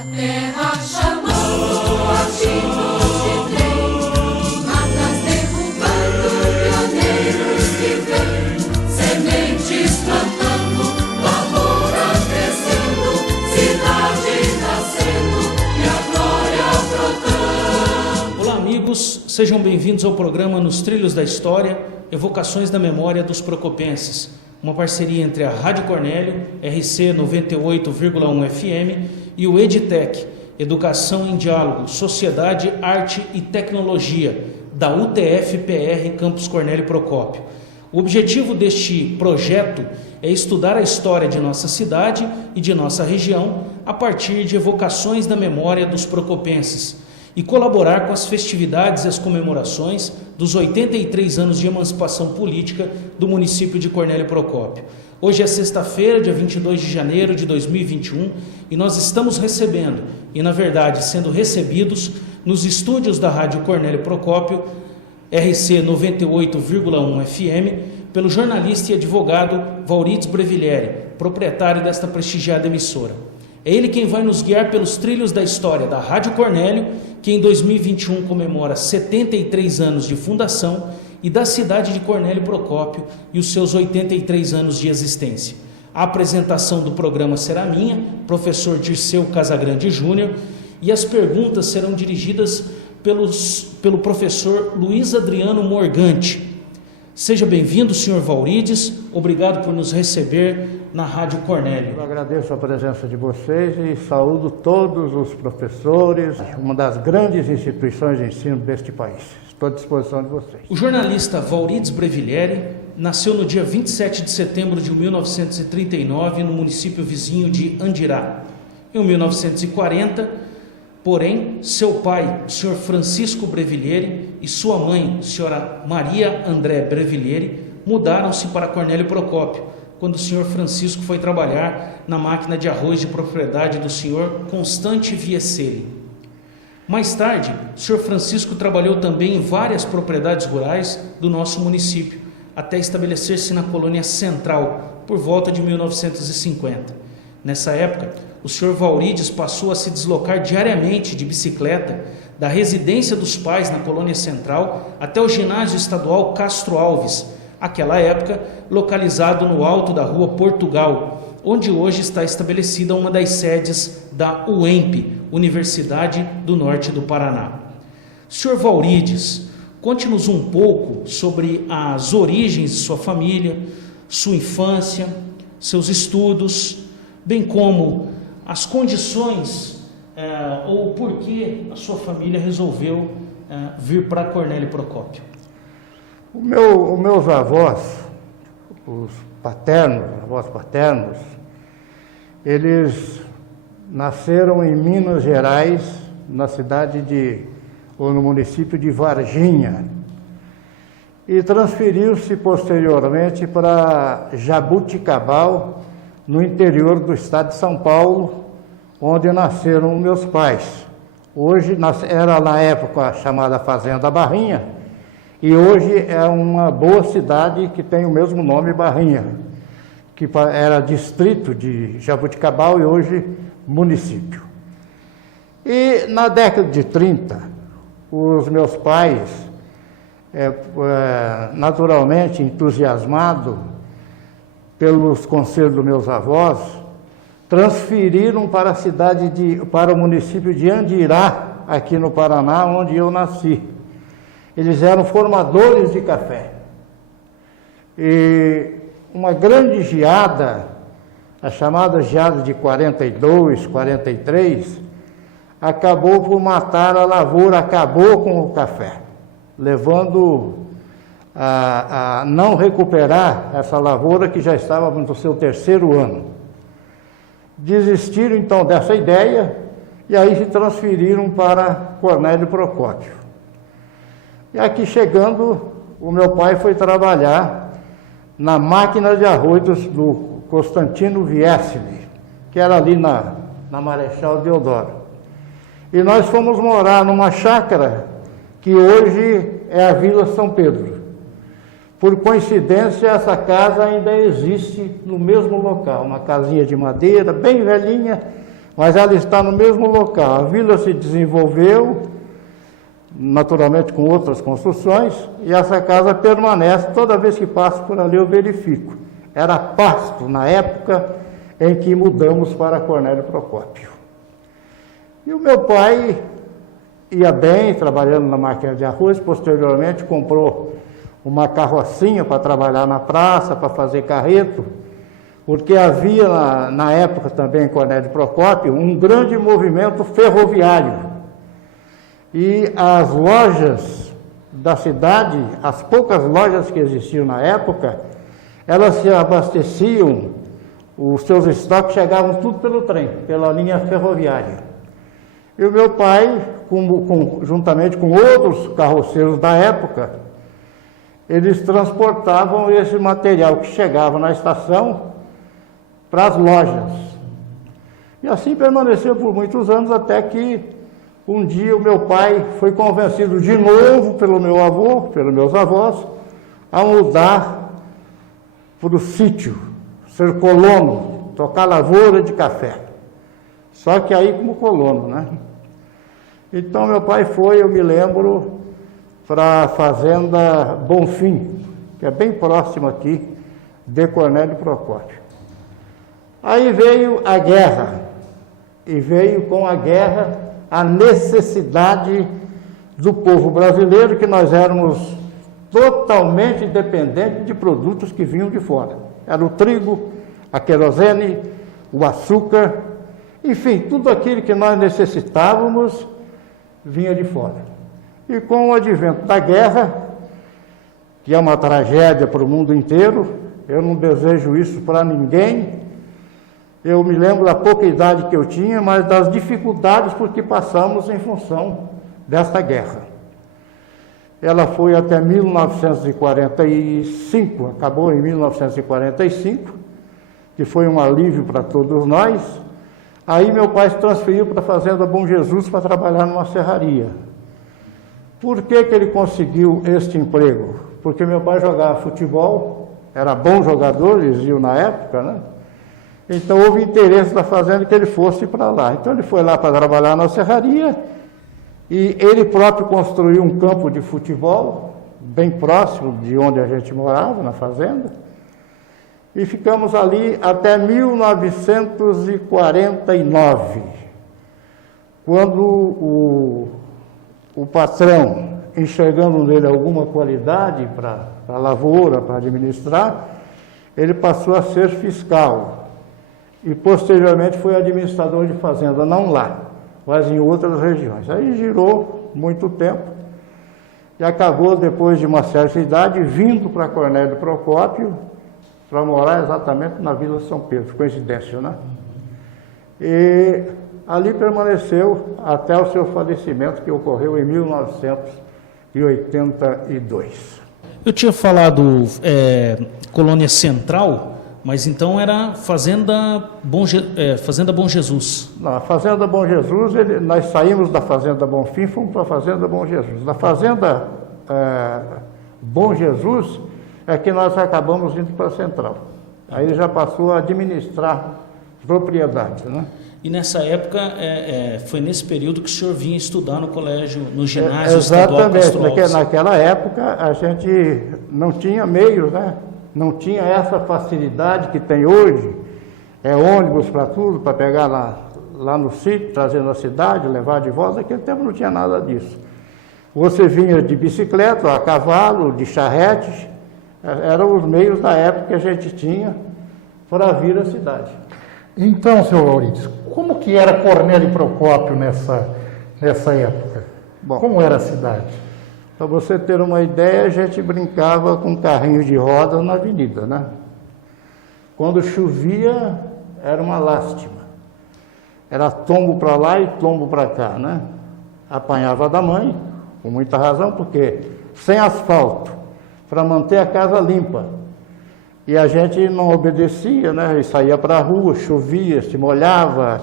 A terra chamando, agindo de trem, matas derrubando, pioneiros que vêm, sementes plantando, lavoura crescendo, cidade nascendo e a glória brotando. Olá amigos, sejam bem-vindos ao programa Nos Trilhos da História, Evocações da Memória dos Procopenses, uma parceria entre a Rádio Cornélio, RC 98,1 FM, e o EdTech, Educação em Diálogo, Sociedade, Arte e Tecnologia, da UTF-PR Campus Cornélio Procópio. O objetivo deste projeto é estudar a história de nossa cidade e de nossa região a partir de evocações da memória dos procopenses e colaborar com as festividades e as comemorações dos 83 anos de emancipação política do município de Cornélio Procópio. Hoje é sexta-feira, dia 22 de janeiro de 2021, e nós estamos recebendo, e na verdade sendo recebidos, nos estúdios da Rádio Cornélio Procópio, RC 98,1 FM, pelo jornalista e advogado Vaurides Breviglieri, proprietário desta prestigiada emissora. É ele quem vai nos guiar pelos trilhos da história da Rádio Cornélio, que em 2021 comemora 73 anos de fundação, e da cidade de Cornélio Procópio e os seus 83 anos de existência. A apresentação do programa será minha, professor Dirceu Casagrande Júnior, e as perguntas serão dirigidas pelo professor Luiz Adriano Morgante. Seja bem-vindo, senhor Vaurides, obrigado por nos receber na Rádio Cornélio. Eu agradeço a presença de vocês e saúdo todos os professores, uma das grandes instituições de ensino deste país. Estou à disposição de vocês. O jornalista Vaurides Breviglieri nasceu no dia 27 de setembro de 1939 no município vizinho de Andirá. Em 1940, porém, seu pai, o senhor Francisco Breviglieri, e sua mãe, a senhora Maria André Breviglieri, mudaram-se para Cornélio Procópio, quando o senhor Francisco foi trabalhar na máquina de arroz de propriedade do senhor Constante Vieselli. Mais tarde, o senhor Francisco trabalhou também em várias propriedades rurais do nosso município, até estabelecer-se na colônia Central, por volta de 1950. Nessa época, o senhor Vaurides passou a se deslocar diariamente de bicicleta da residência dos pais na colônia Central até o ginásio estadual Castro Alves, aquela época localizado no alto da rua Portugal, onde hoje está estabelecida uma das sedes da UEMP, Universidade do Norte do Paraná. Senhor Vaurides, conte-nos um pouco sobre as origens de sua família, sua infância, seus estudos, bem como as condições ou por que a sua família resolveu vir para Cornélio Procópio. Os meus avós, os avós paternos, eles nasceram em Minas Gerais, no município de Varginha, e transferiu-se posteriormente para Jabuticabal, no interior do estado de São Paulo, onde nasceram meus pais. Hoje era na época chamada Fazenda Barrinha, e hoje é uma boa cidade que tem o mesmo nome, Barrinha, que era distrito de Jabuticabal e hoje município. E na década de 30, os meus pais, naturalmente entusiasmados pelos conselhos dos meus avós, transferiram para para o município de Andirá, aqui no Paraná, onde eu nasci. Eles eram formadores de café. E uma grande geada, a chamada geada de 42, 43, acabou por matar a lavoura, acabou com o café, levando a não recuperar essa lavoura que já estava no seu terceiro ano. Desistiram então dessa ideia e aí se transferiram para Cornélio Procópio. E aqui chegando, o meu pai foi trabalhar na máquina de arroz do Constantino Vieselli, que era ali na Marechal Deodoro. E nós fomos morar numa chácara que hoje é a Vila São Pedro. Por coincidência, essa casa ainda existe no mesmo local, uma casinha de madeira, bem velhinha, mas ela está no mesmo local. A vila se desenvolveu, naturalmente com outras construções, e essa casa permanece. Toda vez que passo por ali eu verifico. Era pasto na época em que mudamos para Cornélio Procópio. E o meu pai ia bem, trabalhando na máquina de arroz. Posteriormente comprou uma carrocinha para trabalhar na praça, para fazer carreto, porque havia na época também em Cornélio Procópio um grande movimento ferroviário. E as lojas da cidade, as poucas lojas que existiam na época, elas se abasteciam, os seus estoques chegavam tudo pelo trem, pela linha ferroviária. E o meu pai, juntamente com outros carroceiros da época, eles transportavam esse material que chegava na estação para as lojas. E assim permaneceu por muitos anos, até que um dia o meu pai foi convencido de novo pelo meu avô, pelos meus avós, a mudar para o sítio, ser colono, tocar lavoura de café. Só que aí como colono, né? Então meu pai foi, eu me lembro, para a fazenda Bonfim, que é bem próximo aqui de Cornélio Procópio. Aí veio a guerra, e veio com a guerra a necessidade do povo brasileiro, que nós éramos totalmente dependentes de produtos que vinham de fora. Era o trigo, a querosene, o açúcar, enfim, tudo aquilo que nós necessitávamos vinha de fora. E com o advento da guerra, que é uma tragédia para o mundo inteiro, eu não desejo isso para ninguém. Eu me lembro da pouca idade que eu tinha, mas das dificuldades por que passamos em função desta guerra. Ela foi até 1945, acabou em 1945, que foi um alívio para todos nós. Aí meu pai se transferiu para a Fazenda Bom Jesus para trabalhar numa serraria. Por que ele conseguiu este emprego? Porque meu pai jogava futebol, era bom jogador, diziam na época, né? Então houve interesse da fazenda que ele fosse para lá. Então ele foi lá para trabalhar na serraria e ele próprio construiu um campo de futebol bem próximo de onde a gente morava, na fazenda. E ficamos ali até 1949, quando o patrão, enxergando nele alguma qualidade para a lavoura, para administrar, ele passou a ser fiscal. E posteriormente foi administrador de fazenda, não lá, mas em outras regiões. Aí girou muito tempo e acabou, depois de uma certa idade, vindo para Cornélio Procópio para morar exatamente na Vila São Pedro, coincidência, né? E ali permaneceu até o seu falecimento, que ocorreu em 1982. Eu tinha falado Colônia Central, mas então era Fazenda Bom Jesus. Na Fazenda Bom Jesus, nós saímos da Fazenda Bonfim e fomos para a Fazenda Bom Jesus. Na Fazenda Bom Jesus é que nós acabamos indo para a Central. Aí ele já passou a administrar propriedades, né? E nessa época, foi nesse período que o senhor vinha estudar no colégio, no ginásio exatamente, porque naquela época a gente não tinha meios, né? Não tinha essa facilidade que tem hoje, ônibus para tudo, para pegar lá no sítio, trazer na cidade, levar de volta. Naquele tempo não tinha nada disso. Você vinha de bicicleta, a cavalo, de charretes, eram os meios da época que a gente tinha para vir à cidade. Então, senhor Laurides, como que era Cornélio Procópio nessa época? Bom, como era a cidade? Para você ter uma ideia, a gente brincava com carrinho de rodas na avenida, né? Quando chovia, era uma lástima. Era tombo para lá e tombo para cá, né? Apanhava da mãe, com muita razão, porque sem asfalto, para manter a casa limpa. E a gente não obedecia, né? E saía para a rua, chovia, se molhava,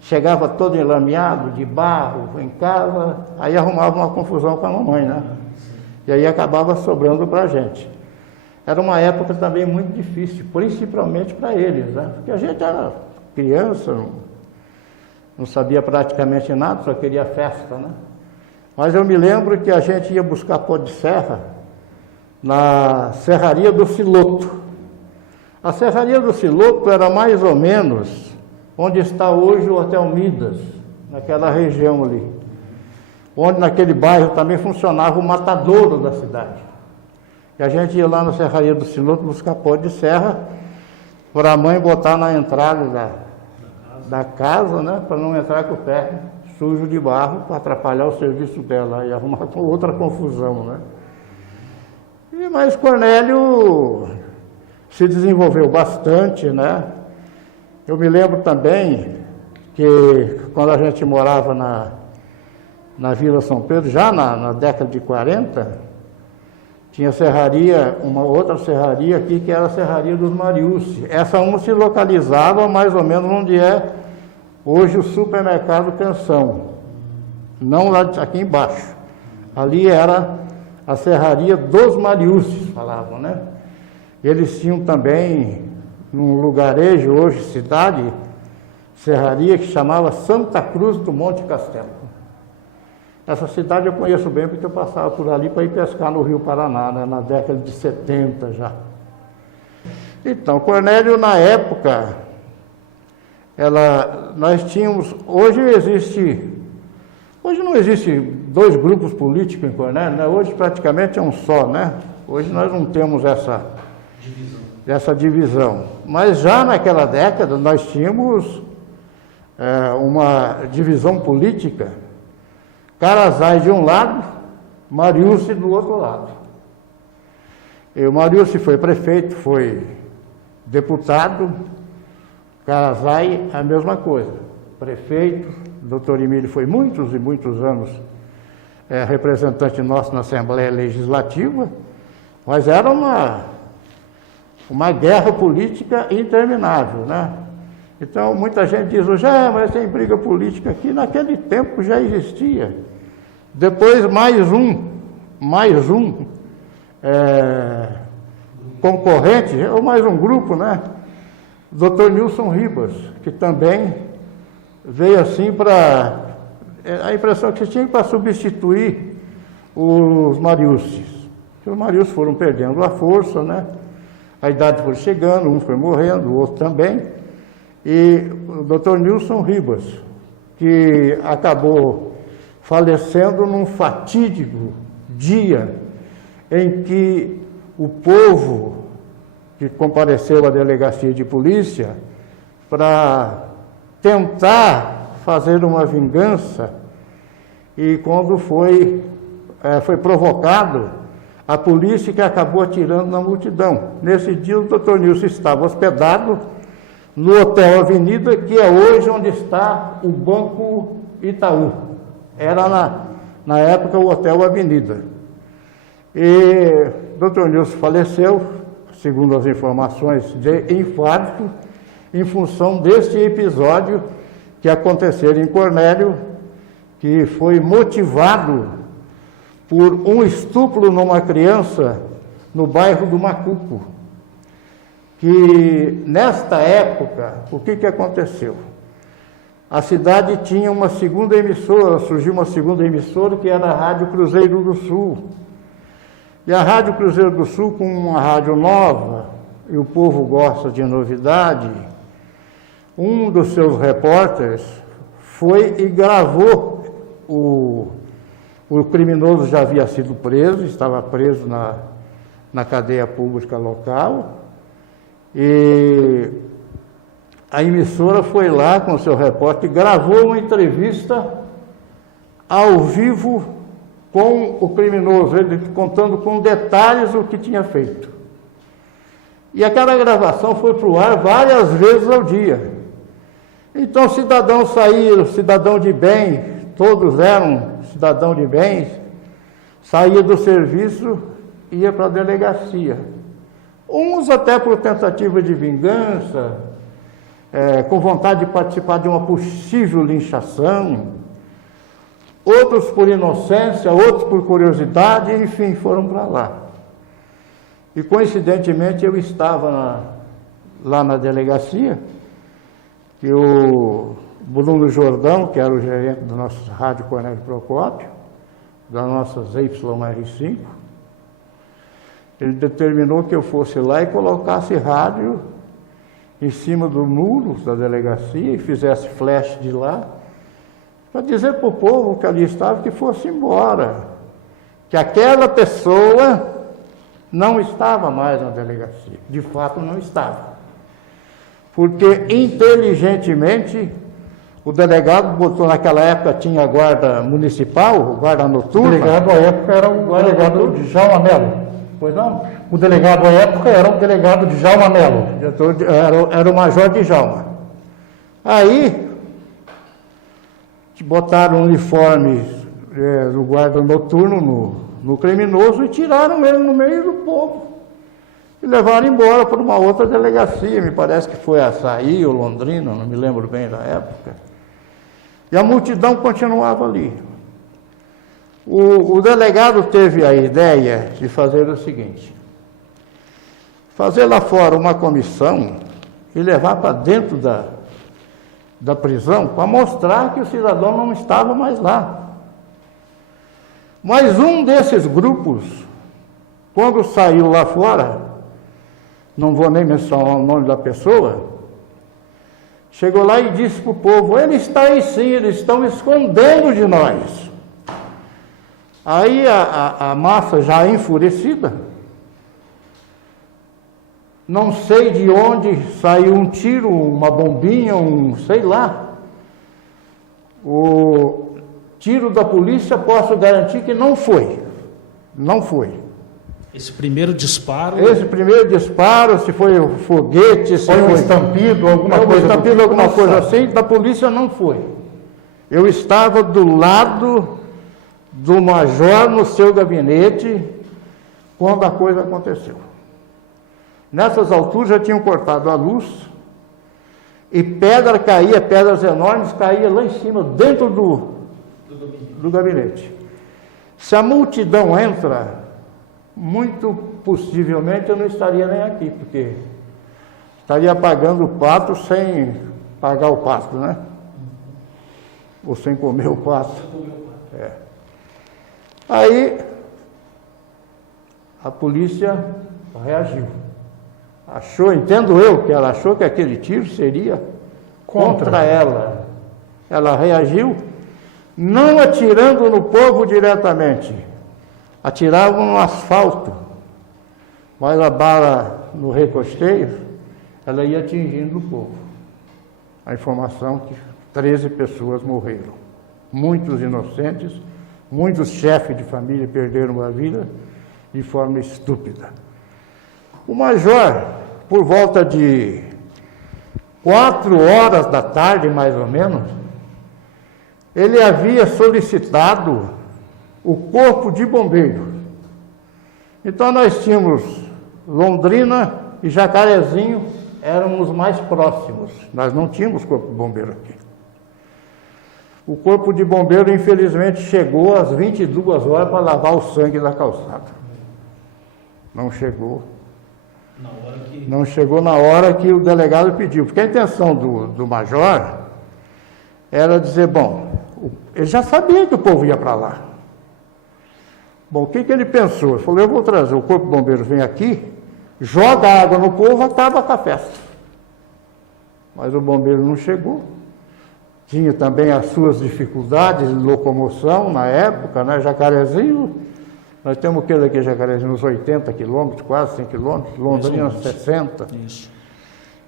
chegava todo enlameado, de barro, em casa, aí arrumava uma confusão com a mamãe, né? E aí acabava sobrando para a gente. Era uma época também muito difícil, principalmente para eles, né? Porque a gente era criança, não sabia praticamente nada, só queria festa, né? Mas eu me lembro que a gente ia buscar pó de serra na Serraria do Siloto. A Serraria do Siloto era mais ou menos onde está hoje o Hotel Midas, naquela região ali. Onde naquele bairro também funcionava o matadouro da cidade. E a gente ia lá na Serraria do Siloto buscar pó de serra para a mãe botar na entrada da casa, né, para não entrar com o pé sujo de barro, para atrapalhar o serviço dela e arrumar outra confusão, né. Mas Cornélio se desenvolveu bastante, né. Eu me lembro também que quando a gente morava na Vila São Pedro, já na década de 40, tinha serraria, uma outra serraria aqui, que era a Serraria dos Mariúcci. Essa uma se localizava mais ou menos onde é hoje o supermercado Canção, não lá aqui embaixo. Ali era a Serraria dos Mariúcci, falavam, né? Eles tinham também, num lugarejo, hoje cidade, serraria que chamava Santa Cruz do Monte Castelo. Essa cidade eu conheço bem porque eu passava por ali para ir pescar no Rio Paraná, né, na década de 70 já. Então, Cornélio, na época, nós tínhamos, hoje não existe dois grupos políticos em Cornélio, né? Hoje praticamente é um só, né? Hoje nós não temos essa divisão. Mas já naquela década nós tínhamos uma divisão política, Carasai de um lado, Mariúcci do outro lado. E o Mariúcci foi prefeito, foi deputado, Carasai a mesma coisa, prefeito, doutor Emílio foi muitos e muitos anos representante nosso na Assembleia Legislativa, mas era uma guerra política interminável, né? Então, muita gente diz hoje, mas tem briga política aqui. Naquele tempo já existia. Depois, mais um concorrente, ou mais um grupo, né? Dr. Nilson Ribas, que também veio assim para... A impressão que se tinha para substituir os Mariúccis. Os Mariúccis foram perdendo a força, né? A idade foi chegando, um foi morrendo, o outro também. E o Dr. Nilson Ribas, que acabou falecendo num fatídico dia em que o povo que compareceu à delegacia de polícia para tentar fazer uma vingança, e quando foi provocado, a polícia que acabou atirando na multidão. Nesse dia o Dr. Nilson estava hospedado no Hotel Avenida, que é hoje onde está o Banco Itaú. Era na época o Hotel Avenida. E o Dr. Nilson faleceu, segundo as informações, de infarto, em função deste episódio que aconteceu em Cornélio, que foi motivado por um estupro numa criança no bairro do Macuco. Que nesta época, o que aconteceu? A cidade tinha uma segunda emissora, surgiu uma segunda emissora que era a Rádio Cruzeiro do Sul. E a Rádio Cruzeiro do Sul, com uma rádio nova, e o povo gosta de novidade, um dos seus repórteres foi e gravou o criminoso já havia sido preso, estava preso na cadeia pública local. E a emissora foi lá com o seu repórter e gravou uma entrevista ao vivo com o criminoso, ele contando com detalhes o que tinha feito. E aquela gravação foi para o ar várias vezes ao dia. Então, cidadãos saíram, cidadão de bem, todos eram cidadão de bem, saía do serviço e ia para a delegacia. Uns até por tentativa de vingança, com vontade de participar de uma possível linchação, outros por inocência, outros por curiosidade, enfim, foram para lá. E coincidentemente eu estava lá na delegacia, que o Bruno Jordão, que era o gerente do nosso rádio Cornélio Procópio, da nossa ZYR5, ele determinou que eu fosse lá e colocasse rádio em cima do muro da delegacia e fizesse flash de lá, para dizer para o povo que ali estava que fosse embora, que aquela pessoa não estava mais na delegacia, de fato não estava. Porque inteligentemente o delegado botou, naquela época tinha guarda municipal, guarda O noturna. delegado à época era o delegado de Djalma Melo. Pois não? O delegado à época era o delegado de Djalma Melo. Era o major Djalma. Aí botaram uniformes do guarda noturno no criminoso e tiraram ele no meio do povo. E levaram embora para uma outra delegacia, me parece que foi Açaí ou Londrina, não me lembro bem da época. E a multidão continuava ali. O delegado teve a ideia de fazer o seguinte: fazer lá fora uma comissão e levar para dentro da prisão para mostrar que o cidadão não estava mais lá. Mas um desses grupos, quando saiu lá fora, não vou nem mencionar o nome da pessoa, chegou lá e disse para o povo: ele está aí sim, eles estão escondendo de nós. Aí a massa já enfurecida, não sei de onde saiu um tiro, uma bombinha, sei lá. O tiro da polícia, posso garantir que não foi. Não foi. Esse primeiro disparo... se foi um foguete, se Foi um estampido, alguma coisa assim, da polícia não foi. Eu estava do lado do major no seu gabinete quando a coisa aconteceu. Nessas alturas já tinham cortado a luz e pedras enormes caíam lá em cima, dentro do gabinete. Se a multidão entra, muito possivelmente eu não estaria nem aqui, porque estaria pagando o pato sem pagar o pato, né? Ou sem comer o pato. A polícia reagiu. Entendo eu que ela achou que aquele tiro seria contra ela. Ela reagiu, não atirando no povo diretamente, atiravam no asfalto, mas a bala no recosteio, ela ia atingindo o povo. A informação que 13 pessoas morreram, muitos inocentes, muitos chefes de família perderam a vida de forma estúpida. O major, por volta de 4 horas da tarde, mais ou menos, ele havia solicitado o corpo de bombeiro. Então nós tínhamos Londrina e Jacarezinho, éramos mais próximos. Nós não tínhamos corpo de bombeiro aqui. O corpo de bombeiro, infelizmente, chegou às 22 horas para lavar o sangue da calçada. Não chegou. Não chegou na hora que o delegado pediu. Porque a intenção do major era dizer, bom, ele já sabia que o povo ia para lá. Bom, o que ele pensou? Ele falou, eu vou trazer, o corpo de bombeiro vem aqui, joga água no povo, acaba com a festa. Mas o bombeiro não chegou. Tinha também as suas dificuldades de locomoção na época, né? Jacarezinho, nós temos o que daqui, Jacarezinho? Uns 80 quilômetros, quase 100 quilômetros, Londrina 60. Isso.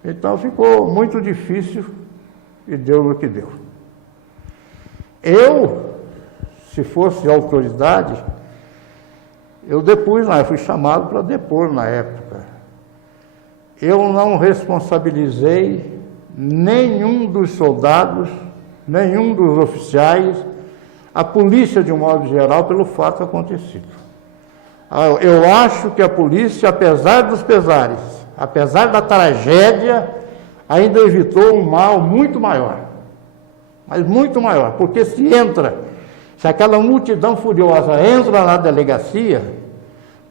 Então ficou muito difícil e deu no que deu. Eu, se fosse autoridade, eu fui chamado para depor na época. Eu não responsabilizei nenhum dos soldados, nenhum dos oficiais, a polícia de um modo geral, pelo fato acontecido. Eu acho que a polícia, apesar dos pesares, apesar da tragédia, ainda evitou um mal muito maior. Mas muito maior, porque se aquela multidão furiosa entra na delegacia,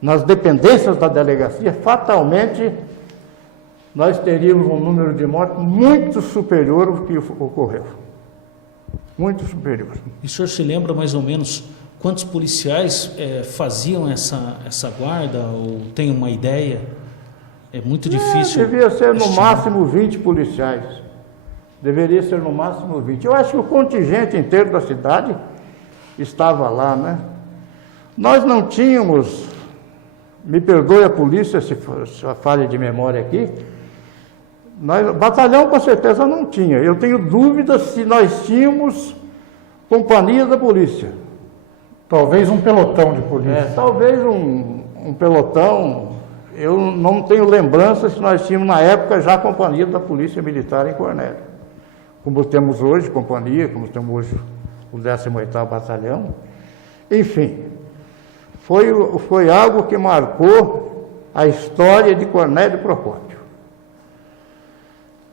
nas dependências da delegacia, fatalmente nós teríamos um número de mortes muito superior ao que ocorreu. muito superior. E o senhor se lembra mais ou menos quantos policiais faziam essa guarda, ou tem uma ideia? É muito difícil. Devia ser no estimar. máximo 20 policiais. Deveria ser no máximo 20. Eu acho que o contingente inteiro da cidade estava lá, né? Nós não tínhamos, me perdoe a polícia se a falha de memória aqui, batalhão com certeza não tinha. Eu tenho dúvidas se nós tínhamos companhia da polícia. Talvez um pelotão de polícia. Talvez um pelotão. Eu não tenho lembrança se nós tínhamos na época já a companhia da Polícia Militar em Cornélio. Como temos hoje companhia, como temos hoje o 18º Batalhão. Enfim, foi algo que marcou a história de Cornélio Procópio.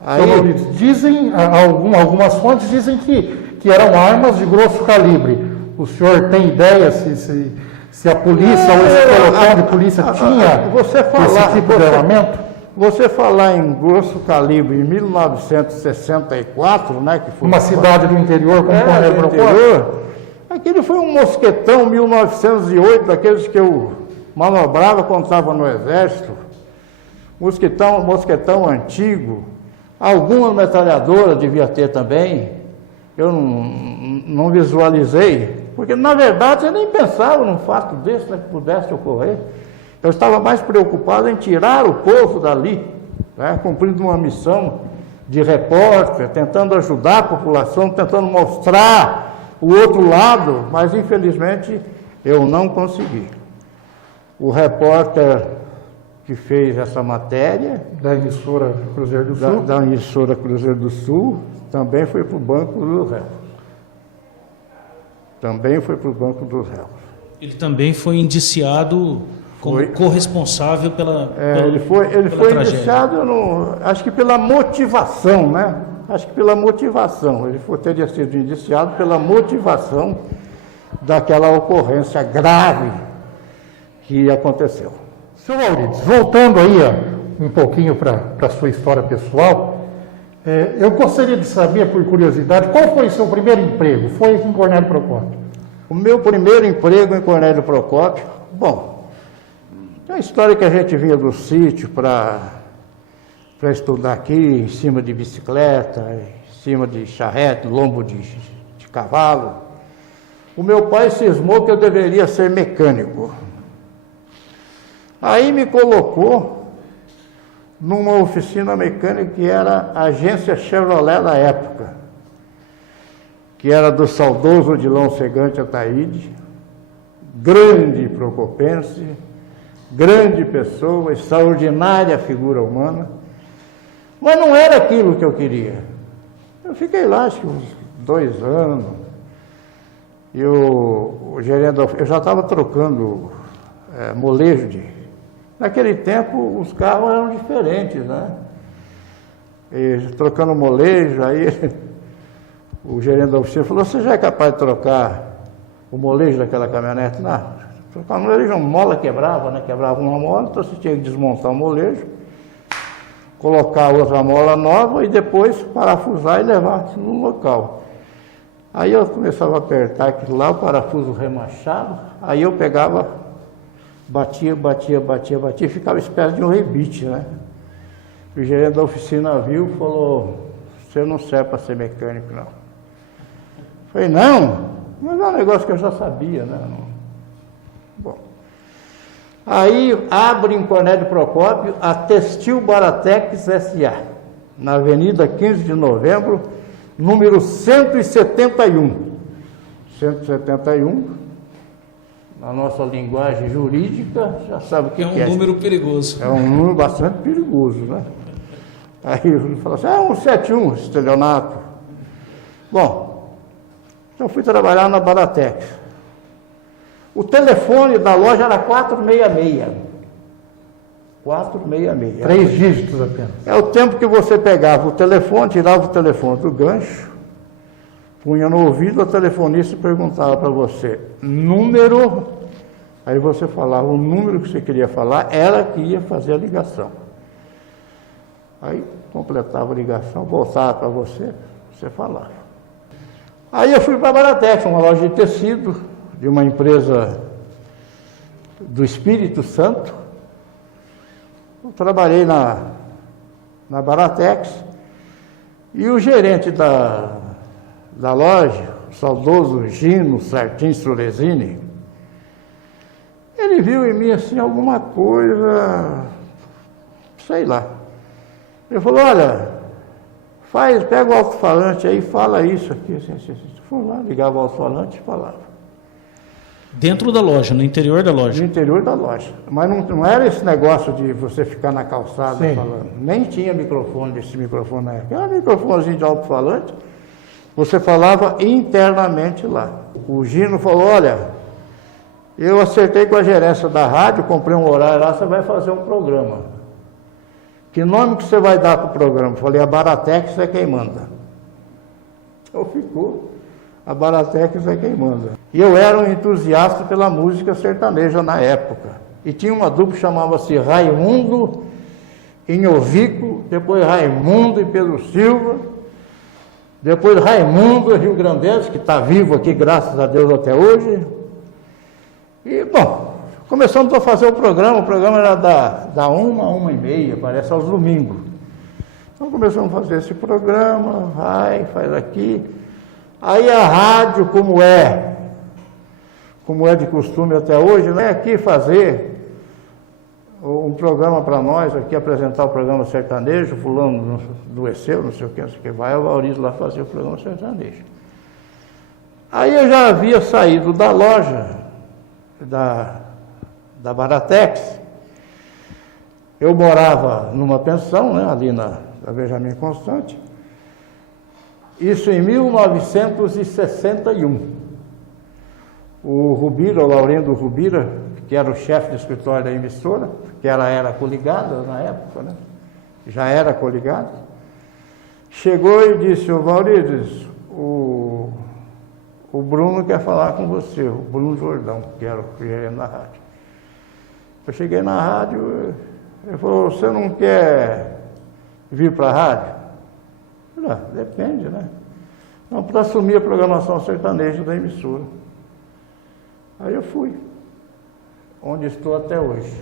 Aí, Dizem, algumas fontes dizem que eram armas de grosso calibre. O senhor tem ideia se a polícia ou esse pelotão de polícia tinha esse tipo de armamento? Você falar em grosso calibre em 1964, né? Que foi uma cidade do interior como Cornélio Procópio? Aquele foi um mosquetão 1908, daqueles que eu manobrava quando estava no exército. Mosquetão antigo. Alguma metralhadora devia ter também. Eu não visualizei, porque na verdade eu nem pensava num fato desse, né, que pudesse ocorrer. Eu estava mais preocupado em tirar o povo dali, né, cumprindo uma missão de repórter, tentando ajudar a população, tentando mostrar o outro lado, mas infelizmente eu não consegui. O repórter que fez essa matéria da emissora Cruzeiro do Sul, da emissora Cruzeiro do Sul, também foi para o Banco dos Réus. Ele também foi indiciado como corresponsável pela ele foi indiciado, acho que pela motivação, né? Acho que pela motivação. Ele teria sido indiciado pela motivação daquela ocorrência grave que aconteceu. Senhor Aurides, voltando aí um pouquinho para a sua história pessoal, eu gostaria de saber, por curiosidade, qual foi o seu primeiro emprego? Foi em Cornélio Procópio? O meu primeiro emprego em Cornélio Procópio, bom, é a história que a gente vinha do sítio para estudar aqui, em cima de bicicleta, em cima de charrete, lombo de cavalo. O meu pai cismou que eu deveria ser mecânico. Aí me colocou numa oficina mecânica que era a agência Chevrolet da época, que era do saudoso Odilon Segante Ataíde, grande procopense, grande pessoa, extraordinária figura humana, mas não era aquilo que eu queria. Eu fiquei lá, acho que uns 2 anos, e o gerente, eu já estava trocando molejo Naquele tempo, os carros eram diferentes, né? E, trocando molejo, aí o gerente da oficina falou, você já é capaz de trocar o molejo daquela caminhonete? Não, trocar o molejo, uma mola quebrava, né? Quebrava uma mola, então você tinha que desmontar o molejo, colocar outra mola nova e depois parafusar e levar no local. Aí eu começava a apertar aquilo lá, o parafuso remachava, aí eu pegava... Batia, e ficava espécie de um rebite, né? O gerente da oficina viu e falou, você não serve para ser mecânico, não. Falei, não, mas é um negócio que eu já sabia, né? Bom, aí abre em Cornélio Procópio a Textil Baratex S.A., na Avenida 15 de Novembro, número 171. 171... Na nossa linguagem jurídica, já sabe o que é. É um número perigoso. É um número bastante perigoso, né? Aí ele falou assim, 171, estelionato. Bom, então fui trabalhar na Baratex. O telefone da loja era 466. 466. 3 dígitos apenas. É o tempo que você pegava o telefone, tirava o telefone do gancho, punha no ouvido, a telefonista perguntava para você, número, aí você falava o número que você queria falar, ela que ia fazer a ligação. Aí completava a ligação, voltava para você, você falava. Aí eu fui para a Baratex, uma loja de tecido, de uma empresa do Espírito Santo. Eu trabalhei na Baratex e o gerente da loja, o saudoso Gino Sartin Strolesini, ele viu em mim assim alguma coisa, sei lá. Ele falou, olha, pega o alto-falante aí e fala isso aqui. Assim. Fui lá, ligava o alto-falante e falava. Dentro da loja, no interior da loja? No interior da loja. Mas não era esse negócio de você ficar na calçada falando. Nem tinha microfone, esse microfone na época. Era um microfonezinho de alto-falante. Você falava internamente lá. O Gino falou, olha, eu acertei com a gerência da rádio, comprei um horário lá, você vai fazer um programa. Que nome que você vai dar para o programa? Eu falei, a Baratex é quem manda. Então ficou. A Baratex é quem manda. E eu era um entusiasta pela música sertaneja na época. E tinha uma dupla que chamava-se Raimundo Inhovico, depois Raimundo e Pedro Silva, depois Raimundo e Rio Grandense, que está vivo aqui, graças a Deus, até hoje. E, bom, começamos a fazer o programa era da 1 a 1h30, parece aos domingos. Então começamos a fazer esse programa, faz aqui. Aí a rádio, como é de costume até hoje, né, aqui fazer um programa para nós, aqui apresentar o programa sertanejo, fulano adoeceu, não sei o que, vai o Maurício lá fazer o programa sertanejo. Aí eu já havia saído da loja, da Baratex, eu morava numa pensão, né, ali na Benjamin Constante, isso em 1961. O Rubira, o Laurindo Rubira, que era o chefe do escritório da emissora, que ela era coligada na época, né? Já era coligada, chegou e disse, ô Maurício, o Bruno quer falar com você, o Bruno Jordão, que era o gerente da rádio. Eu cheguei na rádio, ele falou, você não quer vir para a rádio? Eu falei, depende, né? Não, para assumir a programação sertaneja da emissora. Aí eu fui, onde estou até hoje.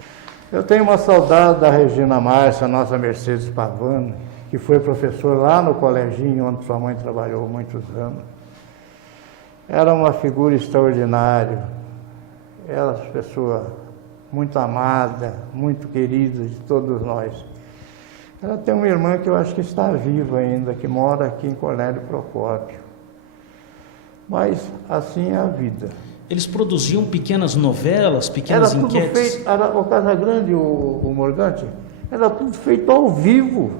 Eu tenho uma saudade da Regina Márcia, nossa Mercedes Pavano, que foi professora lá no coleginho onde sua mãe trabalhou muitos anos. Era uma figura extraordinária, era uma pessoa muito amada, muito querida de todos nós. Ela tem uma irmã que eu acho que está viva ainda, que mora aqui em Cornélio Procópio. Mas assim é a vida. Eles produziam pequenas novelas, pequenas enquetes? O Casagrande, o Morgante, era tudo feito ao vivo.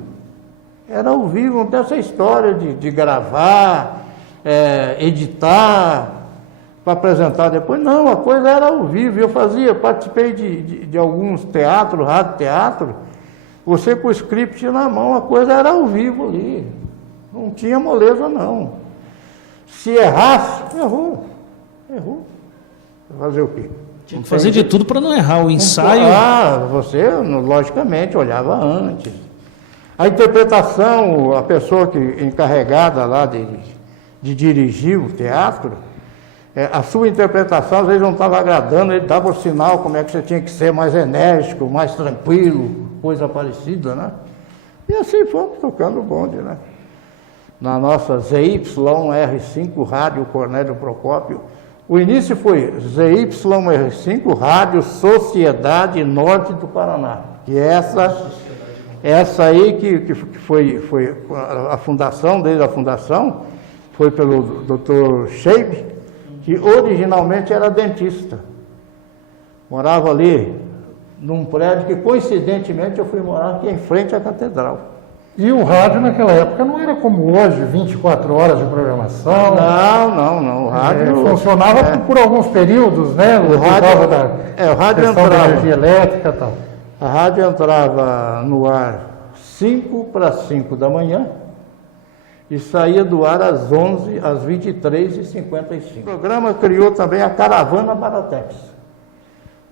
Era ao vivo, não tem essa história de gravar, editar, para apresentar depois. Não, a coisa era ao vivo. Eu participei de alguns teatros, rádio-teatro, você com o script na mão, a coisa era ao vivo ali. Não tinha moleza, não. Se errasse, errou. Fazer o quê? Tinha que fazer de tudo para não errar o ensaio. Você, logicamente, olhava antes. A interpretação, a pessoa encarregada lá de dirigir o teatro, a sua interpretação às vezes não estava agradando, ele dava o sinal como é que você tinha que ser mais enérgico, mais tranquilo, coisa parecida, né? E assim fomos tocando o bonde, né? Na nossa ZYR5 Rádio Cornélio Procópio. O início foi ZYR5 Rádio Sociedade Norte do Paraná, que é essa aí que foi a fundação, desde a fundação, foi pelo Dr. Scheib, que originalmente era dentista. Morava ali num prédio que, coincidentemente, eu fui morar aqui em frente à catedral. E o rádio naquela época não era como hoje, 24 horas de programação. Não. O rádio funcionava por alguns períodos, né? O rádio entrava. Da energia elétrica e tal. A rádio entrava no ar 5 para 5 da manhã e saía do ar às 11, às 23h55. O programa criou também a Caravana Baratex,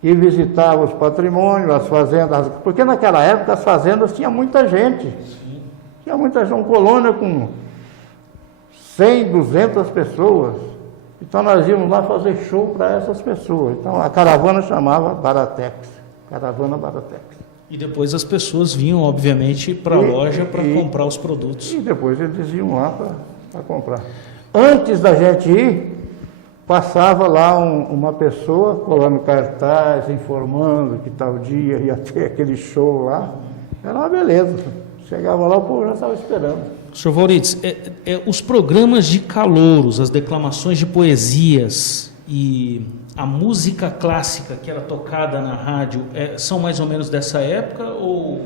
que visitava os patrimônios, as fazendas, porque naquela época as fazendas tinha muita gente. Tinha muita gente, uma colônia com 100, 200 pessoas. Então nós íamos lá fazer show para essas pessoas. Então a caravana chamava Baratex, Caravana Baratex. E depois as pessoas vinham, obviamente, para a loja para comprar os produtos. E depois eles iam lá para comprar. Antes da gente ir, passava lá uma pessoa colando cartaz, informando que tal dia ia ter aquele show lá. Era uma beleza. Chegava lá, o povo já estava esperando. Sr. Valrides, os programas de calouros, as declamações de poesias e a música clássica que era tocada na rádio são mais ou menos dessa época ou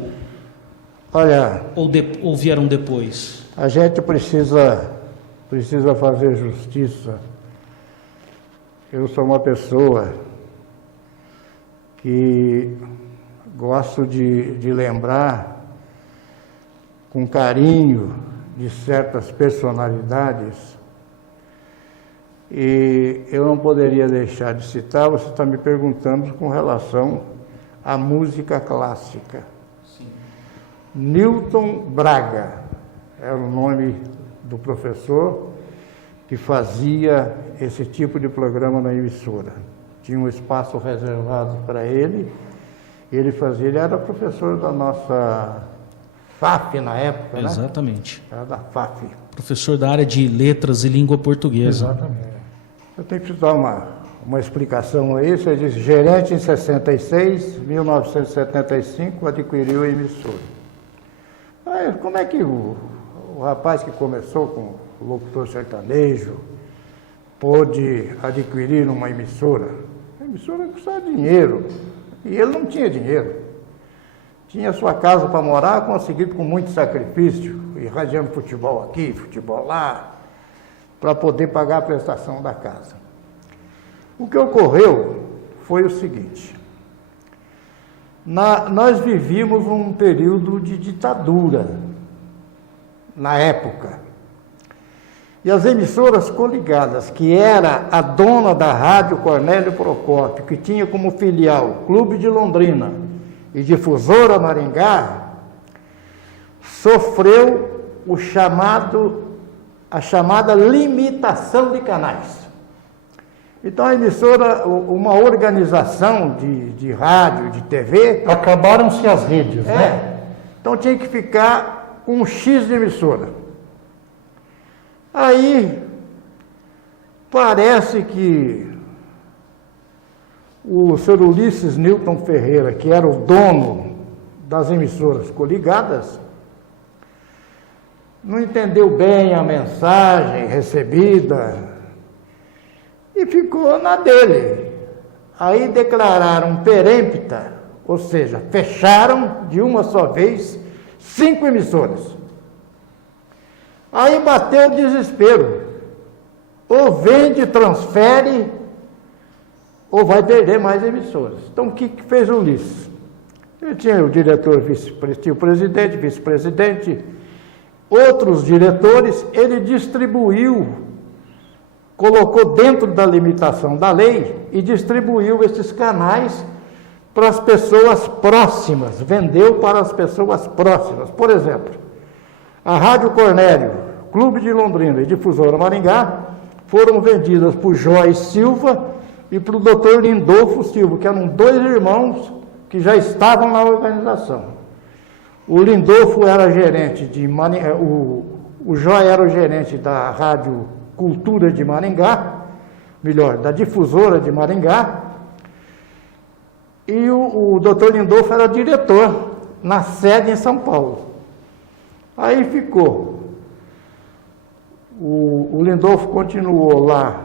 vieram depois? A gente precisa fazer justiça. Eu sou uma pessoa que gosto de lembrar com carinho de certas personalidades. E eu não poderia deixar de citar, você está me perguntando com relação à música clássica. Sim. Newton Braga era o nome do professor que fazia esse tipo de programa na emissora. Tinha um espaço reservado para ele, ele era professor da nossa FAF na época, né? Exatamente. Era da FAF. Professor da área de letras e língua portuguesa. Exatamente. Eu tenho que te dar uma explicação aí. Você diz, gerente em 66, 1975, adquiriu a emissora. Aí, como é que o rapaz que começou com o locutor sertanejo pôde adquirir uma emissora? A emissora custava dinheiro, e ele não tinha dinheiro. Tinha sua casa para morar, conseguido com muito sacrifício, irradiando futebol aqui, futebol lá, para poder pagar a prestação da casa. O que ocorreu foi o seguinte: nós vivíamos um período de ditadura na época. E as emissoras coligadas, que era a dona da rádio Cornélio Procópio, que tinha como filial Clube de Londrina e Difusora Maringá, sofreu a chamada limitação de canais. Então a emissora, uma organização de rádio, de TV... Acabaram-se as redes, né? Então tinha que ficar com um X de emissora. Aí, parece que o senhor Ulisses Newton Ferreira, que era o dono das emissoras coligadas, não entendeu bem a mensagem recebida e ficou na dele. Aí declararam perempta, ou seja, fecharam de uma só vez 5 emissoras. Aí bateu o desespero. Ou vende, transfere, ou vai perder mais emissoras. Então o que fez o Ulisses? Ele tinha o diretor, tinha o presidente, vice-presidente, outros diretores, ele distribuiu, colocou dentro da limitação da lei e distribuiu esses canais para as pessoas próximas, vendeu para as pessoas próximas. Por exemplo, a Rádio Cornélio, Clube de Londrina e Difusora Maringá foram vendidas por Joyce Silva e para o Dr. Lindolfo Silva, que eram 2 irmãos que já estavam na organização. O Lindolfo era gerente de Maringá, o Joy era o gerente da Rádio Cultura de Maringá, melhor, da Difusora de Maringá, e o Dr. Lindolfo era diretor na sede em São Paulo. Aí ficou. O Lindolfo continuou lá,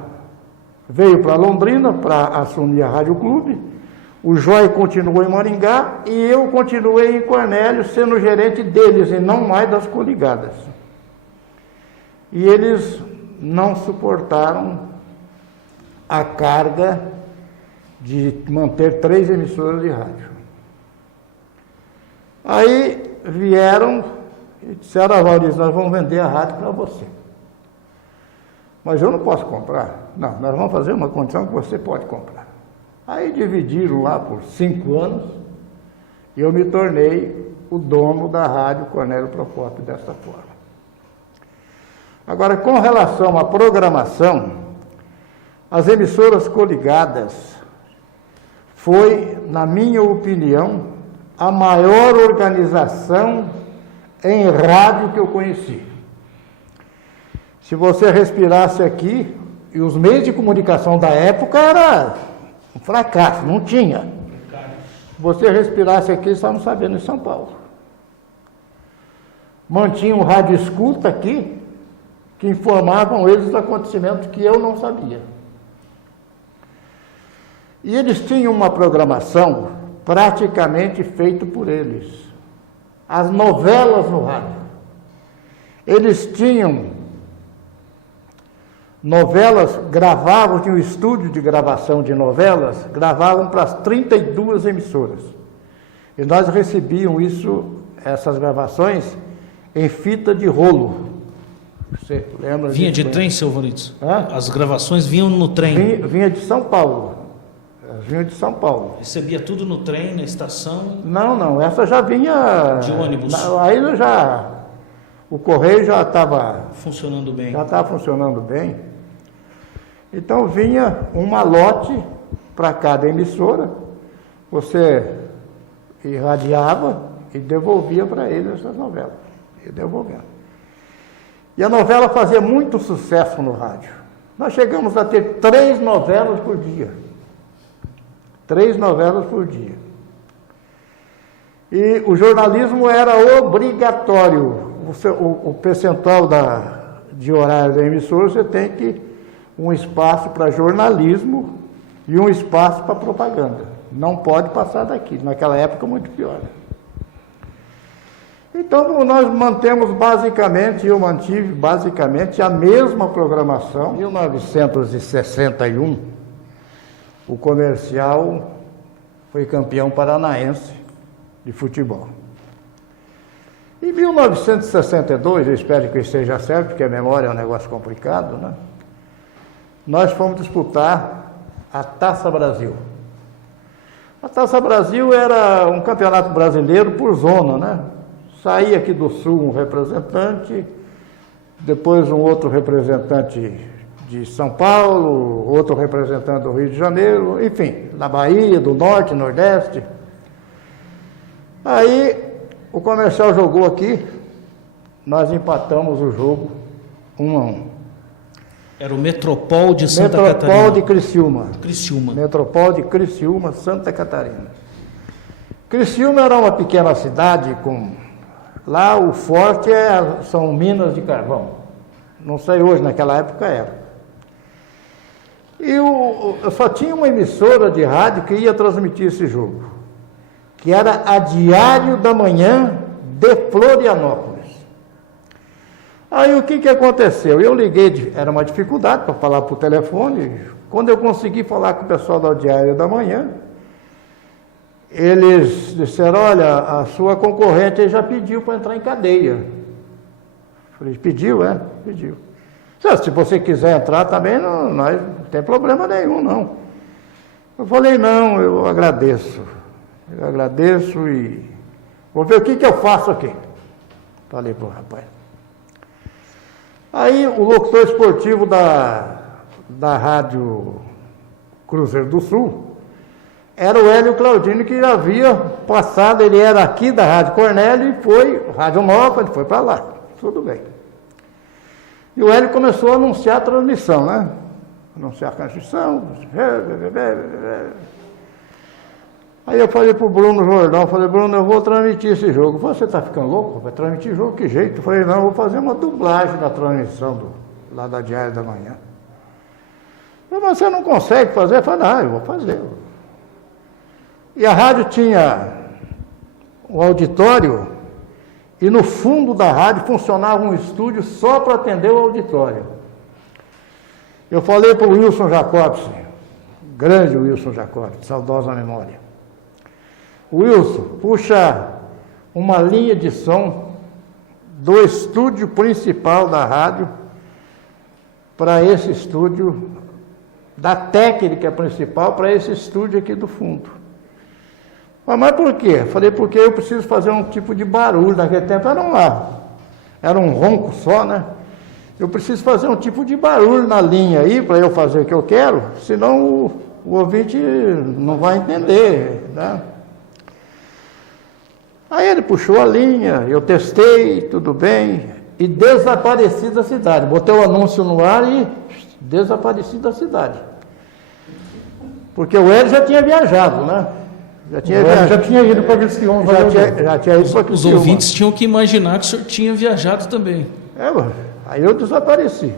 veio para Londrina para assumir a Rádio Clube, o Joy continuou em Maringá e eu continuei em Cornélio, sendo gerente deles e não mais das coligadas. E eles não suportaram a carga de manter 3 emissoras de rádio. Aí vieram e disseram, Valdir, nós vamos vender a rádio para você. Mas eu não posso comprar. Não, nós vamos fazer uma condição que você pode comprar. Aí dividiram lá por 5 anos e eu me tornei o dono da rádio Cornélio Procópio dessa forma. Agora, com relação à programação, as emissoras coligadas foi, na minha opinião, a maior organização em rádio que eu conheci. Se você respirasse aqui, e os meios de comunicação da época era um fracasso, não tinha. Se você respirasse aqui, estavam sabendo em São Paulo. Mantinha um rádio escuta aqui, que informavam eles dos acontecimentos que eu não sabia. E eles tinham uma programação praticamente feita por eles. As novelas no rádio. Eles tinham novelas, gravavam, tinha um estúdio de gravação de novelas, gravavam para as 32 emissoras. E nós recebíamos essas gravações, em fita de rolo. Você lembra? Vinha de trem, seu Valito? As gravações vinham no trem? Vinha de São Paulo. Vinha de São Paulo. Recebia tudo no trem, na estação? Não, essa já vinha... De ônibus? Aí o correio já estava... Funcionando bem. Já estava funcionando bem. Então vinha um malote para cada emissora, você irradiava e devolvia para eles essas novelas. E devolvendo. E a novela fazia muito sucesso no rádio. Nós chegamos a ter 3 novelas por dia. 3 novelas por dia. E o jornalismo era obrigatório. O percentual de horário da emissora, você tem que um espaço para jornalismo e um espaço para propaganda. Não pode passar daqui. Naquela época, muito pior. Então, nós mantemos eu mantive basicamente a mesma programação. Em 1961, o Comercial foi campeão paranaense de futebol. Em 1962, eu espero que esteja certo, porque a memória é um negócio complicado, né? Nós fomos disputar a Taça Brasil. A Taça Brasil era um campeonato brasileiro por zona, né? Saía aqui do Sul um representante, depois um outro representante de São Paulo, outro representante do Rio de Janeiro, enfim, da Bahia, do Norte, Nordeste. Aí o Comercial jogou aqui, nós empatamos o jogo 1-1. Era o Metropol de Santa Catarina. Metropol de Criciúma. Criciúma. Metropol de Criciúma, Santa Catarina. Criciúma era uma pequena cidade com... Lá o forte são minas de carvão. Não sei hoje, naquela época era. E eu só tinha uma emissora de rádio que ia transmitir esse jogo, que era a Diário da Manhã de Florianópolis. Aí o que aconteceu? Eu liguei, era uma dificuldade para falar por telefone. Quando eu consegui falar com o pessoal da Diário da Manhã, eles disseram, olha, a sua concorrente já pediu para entrar em cadeia. Eu falei, pediu? Pediu. Se você quiser entrar também, não tem problema nenhum, não. Eu falei, não, eu agradeço e vou ver o que eu faço aqui. Falei para o rapaz. Aí o locutor esportivo da Rádio Cruzeiro do Sul era o Hélio Claudino, que já havia passado, ele era aqui da Rádio Cornélio e foi, Rádio Nova, ele foi para lá, tudo bem. E o Hélio começou a anunciar a transmissão, né? Anunciar a transmissão. Aí eu falei para o Bruno Jordão, Bruno, eu vou transmitir esse jogo. Você está ficando louco? Vai transmitir jogo? Que jeito? Eu falei, não, eu vou fazer uma dublagem da transmissão lá da Diário da Manhã. Mas você não consegue fazer? Eu falei, não, eu vou fazer. E a rádio tinha um auditório e no fundo da rádio funcionava um estúdio só para atender o auditório. Eu falei para o Wilson Jacobson, grande Wilson Jacobson, saudosa memória. Wilson, puxa uma linha de som do estúdio principal da rádio para esse estúdio, da técnica principal para esse estúdio aqui do fundo. Mas por quê? Falei, porque eu preciso fazer um tipo de barulho. Naquele tempo era um ronco só, né? eu preciso fazer um tipo de barulho na linha aí para eu fazer o que eu quero, senão o ouvinte não vai entender, né? Aí ele puxou a linha, eu testei, tudo bem, e desapareci da cidade. Botei o anúncio no ar e desapareci da cidade. Porque o Hélio já tinha viajado, né? Já tinha ido para Criciúma. Já tinha ido para Criciúma. Os ouvintes tinham que imaginar que o senhor tinha viajado também. Aí eu desapareci.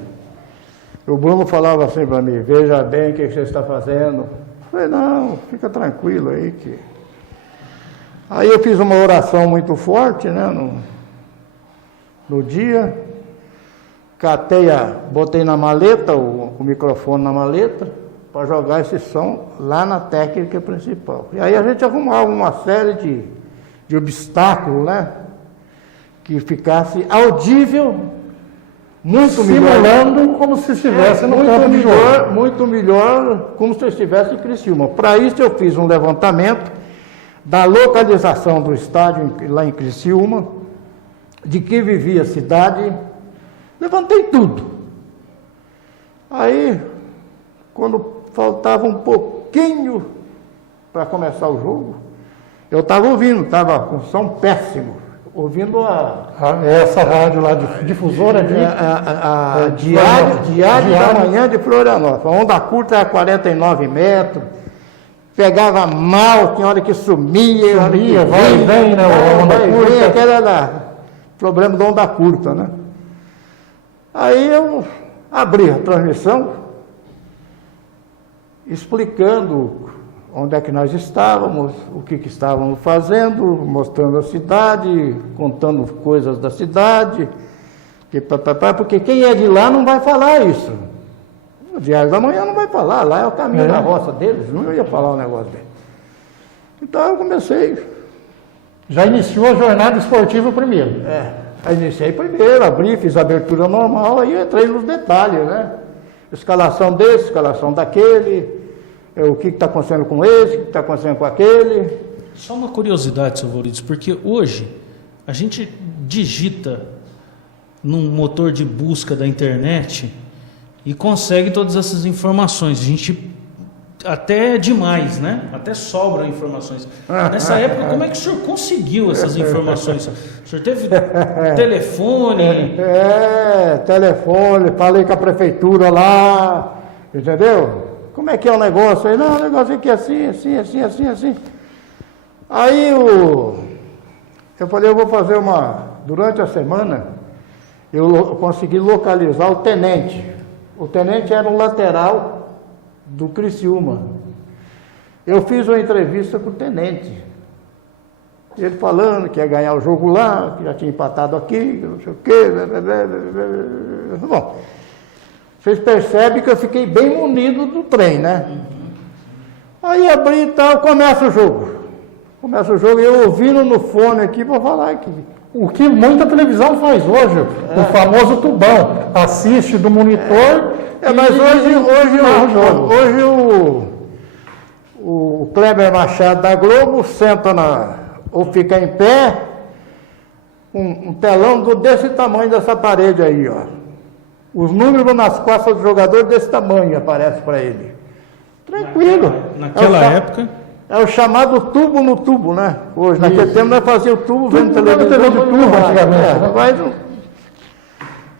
O Bruno falava assim para mim, veja bem o que você está fazendo. Eu falei, não, fica tranquilo aí que... Aí eu fiz uma oração muito forte, né, no dia, botei na maleta, o microfone na maleta, para jogar esse som lá na técnica principal. E aí a gente arrumava uma série de obstáculos, né, que ficasse audível, muito simulando melhor, como se estivesse no campo de jogo. Muito melhor, como se eu estivesse em Criciúma. Para isso eu fiz um levantamento da localização do estádio lá em Criciúma, de que vivia a cidade, levantei tudo. Aí, quando faltava um pouquinho para começar o jogo, eu estava ouvindo, estava com som péssimo, ouvindo essa rádio lá, difusora Diário da Manhã de Florianópolis. A onda curta era 49 metros, pegava mal, tinha hora que sumia, vai e vem, né? Onda curta. Aquele era problema da onda curta, né? Aí eu abri a transmissão, explicando onde é que nós estávamos, o que estávamos fazendo, mostrando a cidade, contando coisas da cidade, porque quem é de lá não vai falar isso. O Diário da Manhã não vai falar, lá é o caminho da roça deles, não ia falar o negócio dele. Então eu comecei. Já iniciou a jornada esportiva primeiro? Aí iniciei primeiro, abri, fiz a abertura normal, aí eu entrei nos detalhes, né? Escalação desse, escalação daquele, o que está acontecendo com esse, o que está acontecendo com aquele. Só uma curiosidade, seu Valrides, porque hoje a gente digita num motor de busca da internet e consegue todas essas informações. A gente até demais, né? Até sobram informações. Nessa época, como é que o senhor conseguiu essas informações? O senhor teve telefone? Telefone, falei com a prefeitura lá, entendeu? Como é que é o negócio aí? Não, o negócio aqui é assim. Aí eu falei, eu vou fazer durante a semana, eu consegui localizar o tenente. O tenente era um lateral do Criciúma. Eu fiz uma entrevista com o tenente. Ele falando que ia ganhar o jogo lá, que já tinha empatado aqui, não sei o quê. Bom, vocês percebem que eu fiquei bem munido do trem, né? Aí abri e tal, começa o jogo. E eu ouvindo no fone aqui para falar aqui. O que muita televisão faz hoje, o famoso tubão. Assiste do monitor. Mas hoje o Kleber Machado da Globo senta ou fica em pé, um telão desse tamanho dessa parede aí, ó. Os números nas costas do jogador desse tamanho aparece para ele. Tranquilo. Naquela época. É o chamado tubo no tubo, né? Hoje, naquele tempo nós fazíamos o tubo vendo televisão.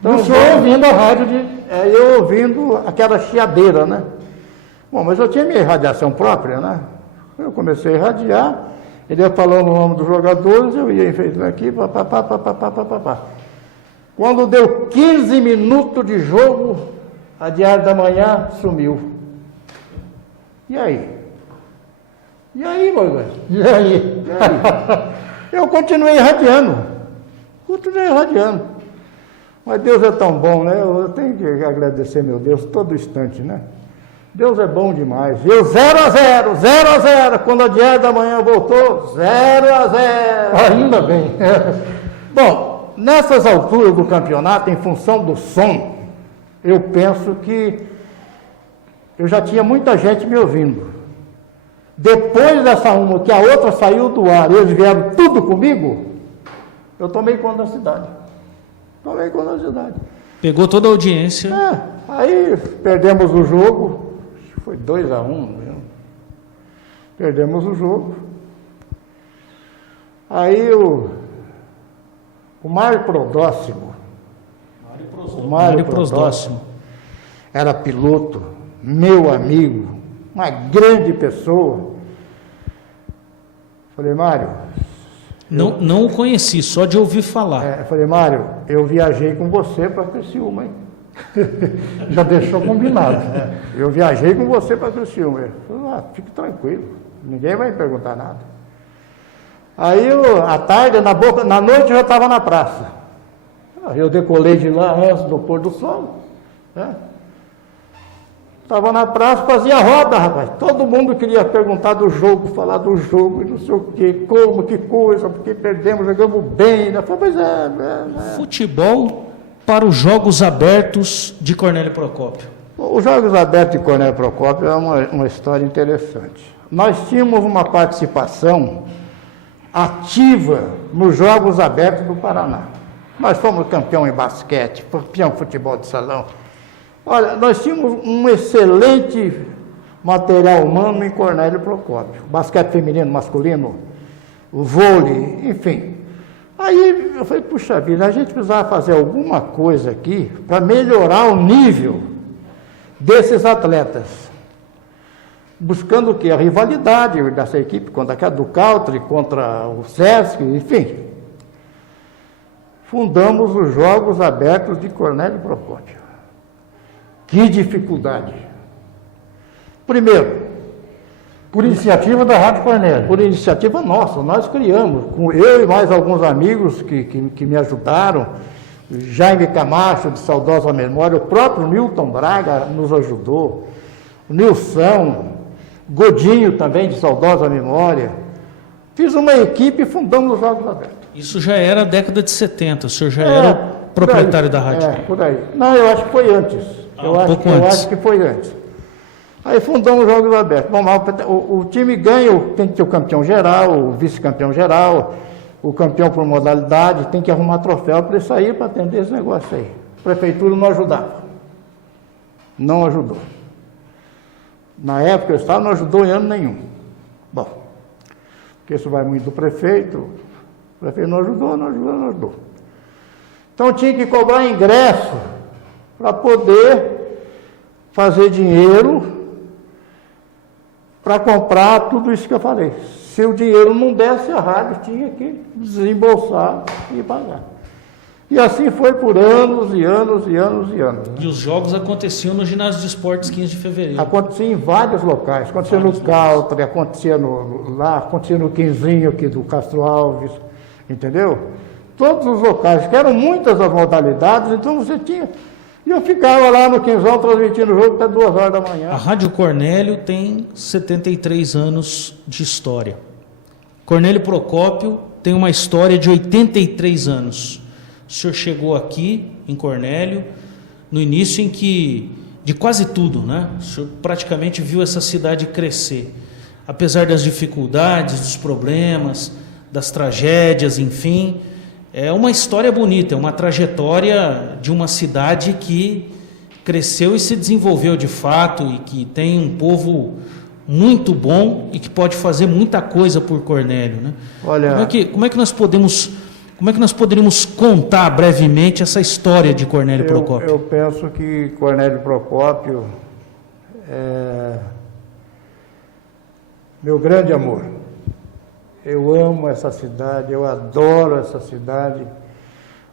Então, o senhor ouvindo a rádio eu ouvindo aquela chiadeira, né? Bom, mas eu tinha minha irradiação própria, né? Eu comecei a irradiar, ele ia falando o nome dos jogadores, eu ia enfeitando aqui, papapá. Quando deu 15 minutos de jogo, a Diário da Manhã sumiu. E aí? Moisés? E aí? Eu continuei irradiando. Mas Deus é tão bom, né? Eu tenho que agradecer meu Deus todo instante, né? Deus é bom demais. Eu 0-0. Quando a Diário da Manhã voltou, 0-0. Ainda bem. Bom, nessas alturas do campeonato, em função do som, eu penso que eu já tinha muita gente me ouvindo. Depois dessa uma, que a outra saiu do ar, eles vieram tudo comigo, eu tomei conta da cidade. Pegou toda a audiência. Aí perdemos o jogo, acho que foi 2-1, né? Perdemos o jogo. Aí o Mário Prodóximo, era piloto, meu amigo, uma grande pessoa. Falei, Mário... Não o conheci, só de ouvir falar. Falei, Mário, eu viajei com você para Criciúma, hein? Já deixou combinado. Eu viajei com você para Criciúma. Ele falou, fique tranquilo, ninguém vai me perguntar nada. Aí, à tarde, na noite, eu já estava na praça. Eu decolei de lá antes do pôr do sol. Estava na praça, fazia roda, rapaz. Todo mundo queria perguntar do jogo, falar do jogo, e não sei o quê, como, que coisa, porque perdemos, jogamos bem. Né? Falei, pois é. Futebol para os Jogos Abertos de Cornélio Procópio. Os Jogos Abertos de Cornélio Procópio é uma história interessante. Nós tínhamos uma participação ativa nos Jogos Abertos do Paraná. Nós fomos campeão em basquete, campeão em futebol de salão. Olha, nós tínhamos um excelente material humano em Cornélio Procópio. Basquete feminino, masculino, o vôlei, enfim. Aí eu falei, puxa vida, a gente precisava fazer alguma coisa aqui para melhorar o nível desses atletas. Buscando o quê? A rivalidade dessa equipe contra a do Country, contra o Sesc, enfim. Fundamos os Jogos Abertos de Cornélio Procópio. Que dificuldade! Primeiro, por iniciativa da Rádio Cornélio. Por iniciativa nossa, nós criamos, com eu e mais alguns amigos que me ajudaram, Jaime Camacho, de saudosa memória, o próprio Newton Braga nos ajudou, o Nilson, Godinho também, de saudosa memória. Fiz uma equipe e fundamos os Jogos Abertos. Isso já era a década de 70, o senhor já era proprietário da rádio? Por aí. Não, eu acho que foi antes. Eu acho que foi antes. Aí fundamos os Jogos Abertos. Bom, o time ganha, tem que ter o campeão geral, o vice-campeão geral, o campeão por modalidade, tem que arrumar troféu para ele sair para atender esse negócio aí. A prefeitura não ajudava. Não ajudou. Na época eu estava, não ajudou em ano nenhum. Bom, porque isso vai muito do prefeito. O prefeito não ajudou. Então tinha que cobrar ingresso para poder fazer dinheiro para comprar tudo isso que eu falei. Se o dinheiro não desse, a rádio tinha que desembolsar e pagar. E assim foi por anos e anos. Né? E os jogos aconteciam no Ginásio de Esportes 15 de fevereiro. Acontecia em vários locais. Acontecia no Country, acontecia acontecia no Quinzinho aqui do Castro Alves, entendeu? Todos os locais, que eram muitas as modalidades, então você tinha... E eu ficava lá no Quinzão transmitindo o jogo até 2 horas da manhã. A Rádio Cornélio tem 73 anos de história. Cornélio Procópio tem uma história de 83 anos. O senhor chegou aqui em Cornélio no início em que, de quase tudo, né? O senhor praticamente viu essa cidade crescer. Apesar das dificuldades, dos problemas, das tragédias, enfim... É uma história bonita, é uma trajetória de uma cidade que cresceu e se desenvolveu de fato e que tem um povo muito bom e que pode fazer muita coisa por Cornélio, né? Olha, como é que nós poderíamos contar brevemente essa história de Cornélio Procópio? Eu penso que Cornélio Procópio é meu grande amor. Eu amo essa cidade, eu adoro essa cidade.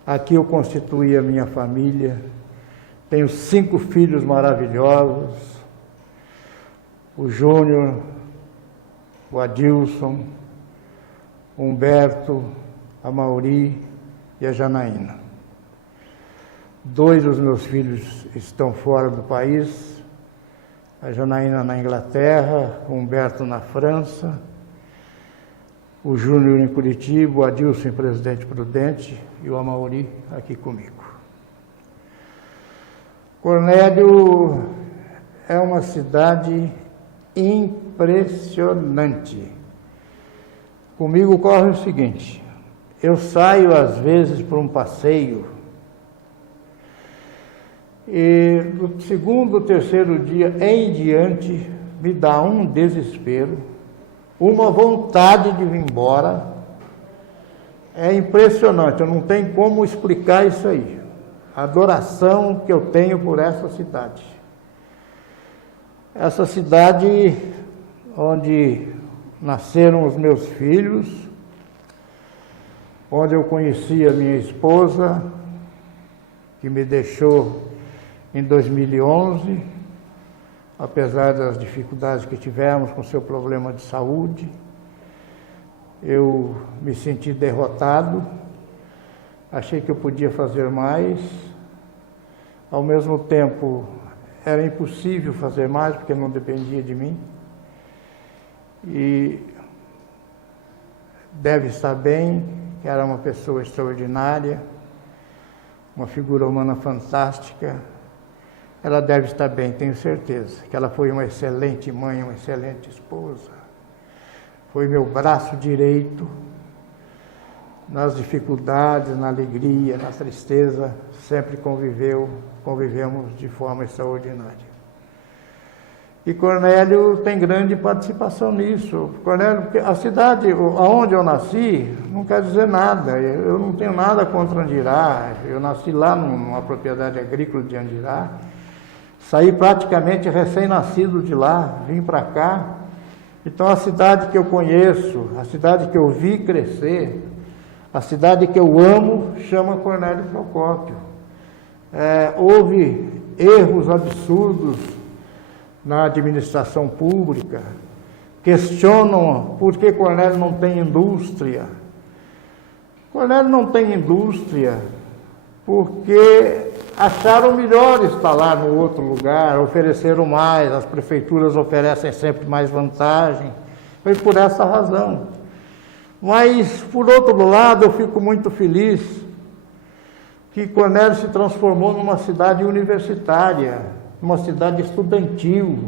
Aqui eu constituí a minha família. Tenho 5 filhos maravilhosos. O Júnior, o Adilson, o Humberto, a Mauri e a Janaína. 2 dos meus filhos estão fora do país. A Janaína na Inglaterra, o Humberto na França. O Júnior em Curitiba, o Adilson em Presidente Prudente e o Amauri aqui comigo. Cornélio é uma cidade impressionante. Comigo ocorre o seguinte, eu saio às vezes para um passeio E do segundo, terceiro dia em diante, me dá um desespero, uma vontade de vir embora. É impressionante, eu não tenho como explicar isso aí. A adoração que eu tenho por essa cidade. Essa cidade onde nasceram os meus filhos, onde eu conheci a minha esposa, que me deixou em 2011, apesar das dificuldades que tivemos com seu problema de saúde. Eu me senti derrotado, achei que eu podia fazer mais, ao mesmo tempo era impossível fazer mais porque não dependia de mim. E deve estar bem, que era uma pessoa extraordinária, uma figura humana fantástica. Ela deve estar bem, tenho certeza, que ela foi uma excelente mãe, uma excelente esposa. Foi meu braço direito nas dificuldades, na alegria, na tristeza, sempre convivemos de forma extraordinária. E Cornélio tem grande participação nisso. Cornélio, porque a cidade onde eu nasci não quer dizer nada. Eu não tenho nada contra Andirá. Eu nasci lá numa propriedade agrícola de Andirá. Saí praticamente recém-nascido de lá, vim para cá. Então a cidade que eu conheço, a cidade que eu vi crescer, a cidade que eu amo, chama Cornélio Procópio. Houve erros absurdos na administração pública, questionam por que Cornélio não tem indústria. Cornélio não tem indústria porque acharam melhor estar lá no outro lugar, ofereceram mais, as prefeituras oferecem sempre mais vantagem. Foi por essa razão. Mas, por outro lado, eu fico muito feliz que Cornélio se transformou numa cidade universitária, uma cidade estudantil.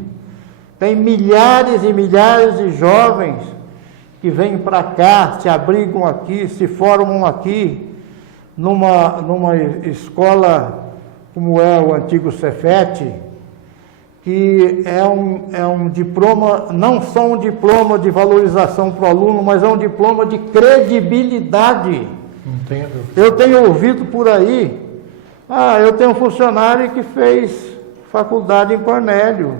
Tem milhares e milhares de jovens que vêm para cá, se abrigam aqui, se formam aqui, numa escola como é o antigo Cefet, que é um diploma, não só um diploma de valorização para o aluno, mas é um diploma de credibilidade. Entendo. Eu tenho ouvido por aí, eu tenho um funcionário que fez faculdade em Cornélio.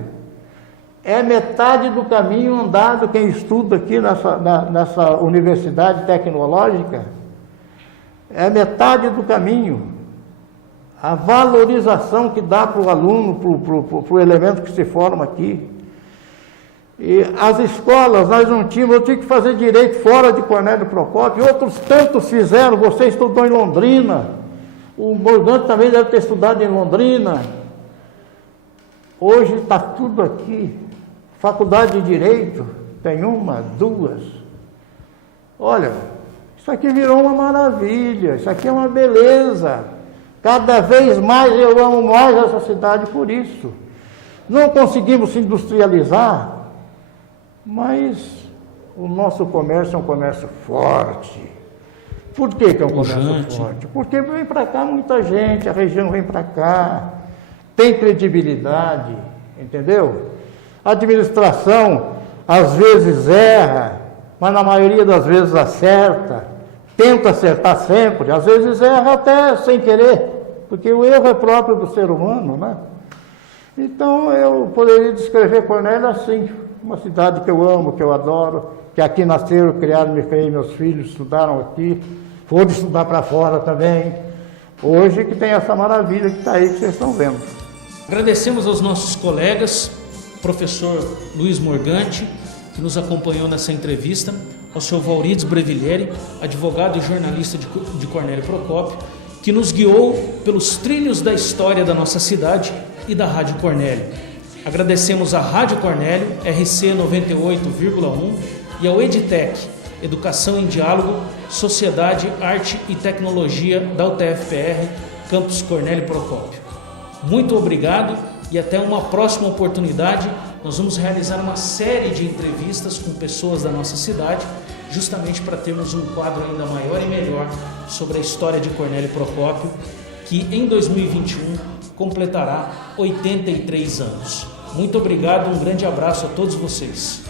É metade do caminho andado quem estuda aqui nessa universidade tecnológica. É metade do caminho. A valorização que dá para o aluno, para o elemento que se forma aqui. E as escolas, nós não tínhamos, eu tinha que fazer direito fora de Cornélio Procópio, outros tantos fizeram, você estudou em Londrina, o Morgante também deve ter estudado em Londrina. Hoje está tudo aqui. Faculdade de Direito, tem uma, duas. Olha, isso aqui virou uma maravilha, isso aqui é uma beleza. Cada vez mais eu amo mais essa cidade por isso. Não conseguimos se industrializar, mas o nosso comércio é um comércio forte. Por que é um comércio forte? Porque vem para cá muita gente, a região vem para cá, tem credibilidade, entendeu? A administração às vezes erra, mas na maioria das vezes acerta, tenta acertar sempre, às vezes erra até sem querer, porque o erro é próprio do ser humano, né? Então eu poderia descrever Cornélio assim, uma cidade que eu amo, que eu adoro, que aqui nasceram, criaram, me criei, meus filhos estudaram aqui, foram estudar para fora também. Hoje que tem essa maravilha que está aí, que vocês estão vendo. Agradecemos aos nossos colegas, professor Luiz Morgante, que nos acompanhou nessa entrevista, ao senhor Valrides Brevillieri, advogado e jornalista de Cornélio Procópio, que nos guiou pelos trilhos da história da nossa cidade e da Rádio Cornélio. Agradecemos à Rádio Cornélio, RC 98,1, e ao Editec, Educação em Diálogo, Sociedade, Arte e Tecnologia da UTFPR, Campus Cornélio Procópio. Muito obrigado e até uma próxima oportunidade. Nós vamos realizar uma série de entrevistas com pessoas da nossa cidade, justamente para termos um quadro ainda maior e melhor sobre a história de Cornélio Procópio, que em 2021 completará 83 anos. Muito obrigado, um grande abraço a todos vocês.